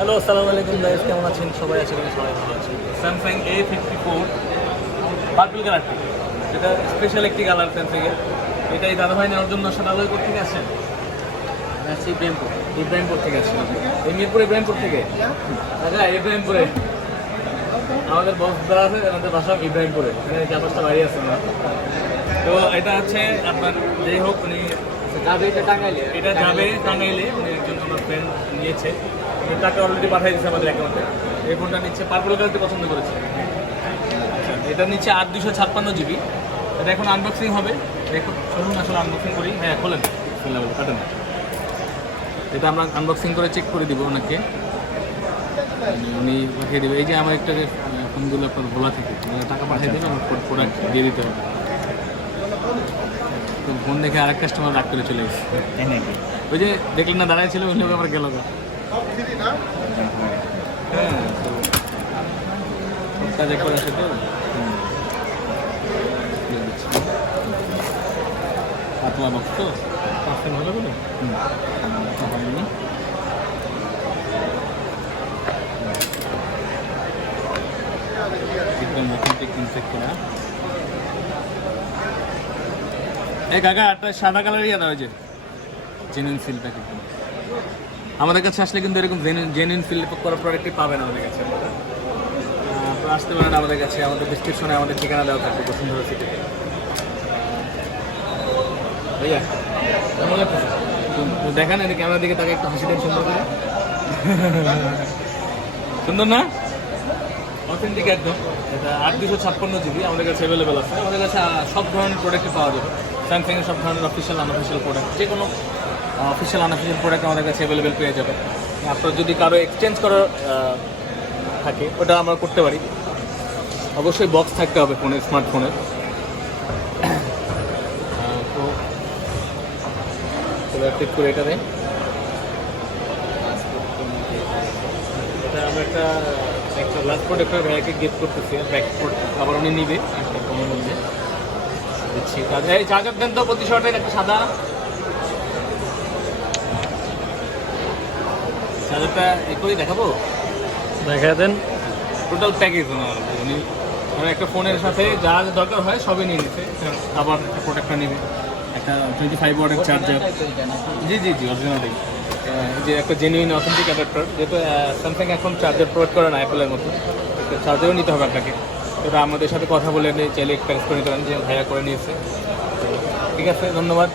Hello, আসসালামু আলাইকুম guys, কেমন আছেন সবাই? আশা করি সবাই ভালো আছেন। স্যামসাং A54 পার্পল কালারটি, এটা স্পেশাল একটি কালার স্যামসাংয়ের। এটাই দাদাভাই নেওয়ার জন্য সাদালয় থেকে আসছেন। ইব্রাহিমপুর থেকে আসছেন। এই মিরপুর ইব্রাহিমপুর থেকে? আচ্ছা, ইব্রাহিমপুরে আমাদের বস দ্বারা আছে, আমাদের বাসা ইব্রাহিমপুরে, এখানে 4-5টা বাড়ি আছে না। তো এটা হচ্ছে আপনার যেই হোক উনি এটা যাবে টাঙ্গাইলে। উনি একজন আমার ফ্রেন্ড নিয়েছে, টাকা অলরেডি পাঠিয়ে দিয়েছে আমাদের অ্যাকাউন্টে। এই ফোনটা নিচ্ছে, পার্পল কালারটি পছন্দ করেছে। এটা নিচ্ছে 8/256 GB। এটা এখন আনবক্সিং হবে। দেখুন, চলুন আসলে আনবক্সিং করি। হ্যাঁ, খোলেন, কাটেন। এটা আমরা আনবক্সিং করে চেক করে দিব ওনাকে, উনি পাঠিয়ে দেবে। এই যে আমার একটা ফোনগুলো আপনার ভোলা থেকে টাকা পাঠিয়ে দেবে, আমার প্রোডাক্ট দিয়ে দিতে হবে। তো ফোন দেখে আরেক কাস্টমার রাগ করে চলে এসেছে। ওই যে দেখলেন না, দাঁড়ায় ছিল, ওই লোক আবার গেল। হ্যাঁ, কাজে করে আসে তো পাতলা বক্স তো পার্সেল হলো বলে হয়নি। একদম অথেন্টিক ইনসেক্ট করা। এই কাকা একটা সাদা কালারই আনা হয়েছে, জেনুইন সিল প্যাকেট। আমাদের কাছে আসলে কিন্তু এরকম জেনুইন ফিল করা প্রোডাক্টই পাবেন আমাদের কাছে। আপনারা আসতে পারেন আমাদের কাছে, আমাদের ডিসক্রিপশনে আমাদের ঠিকানা দেওয়া থাকবে বসুন্ধরা সিটিতে। ভাইয়া দেখান, এটা ক্যামেরার দিকে তাকে একটু হাসি দেন সুন্দর করে। সুন্দর না? অথেন্টিক একদম। এটা 8/256 GB আমাদের কাছে অ্যাভেলেবেল আছে। আমাদের কাছে সব ধরনের প্রোডাক্টই পাওয়া যাবে। স্যামসাংয়ের সব ধরনের অফিসিয়াল আনঅফিসিয়াল প্রোডাক্ট, যে কোনো অফিসিয়াল আনঅফিসিয়াল প্রোডাক্ট আমাদের কাছে অ্যাভেলেবেল পেয়ে যাবে। আপনার যদি কারো এক্সচেঞ্জ করার থাকে, ওটা আমরা করতে পারি। অবশ্যই বক্স থাকতে হবে ফোনের, স্মার্টফোনের। তো ঠিক করে এটা দেয়। এটা আমরা একটা লাস্ট প্রোডাক্ট ভাইয়াকে গিফট করতেছি, ব্যাক আবার উনি নিবে একটা কমের মধ্যে দিচ্ছি। এই চার্জার দেন তো, প্রতি শর্টের একটা সাদা চার্জারটা এ করে দেখাবো, দেখা দেন। টোটাল প্যাকেজ উনি একটা ফোনের সাথে যা দরকার হয় সবই নিয়ে নিচ্ছে। আবার একটা প্রোডাক্টটা নেবে, একটা 25 ওয়াটের চার্জার। জি জি জি, অরিজিনালি। যে একটা জেনুইন অথেন্টিক অ্যাডাপ্টার, যেহেতু স্যামসাং এখন চার্জার প্রোভাইড করে না অ্যাপেলের মতো, একটা চার্জারও নিতে হবে আপনাকে। ওটা আমাদের সাথে কথা বলে চাইলে এক্সপেরিয়েন্স করে নিতে পারেন, যে ভাইয়া করে নিয়েছে। ঠিক আছে, ধন্যবাদ।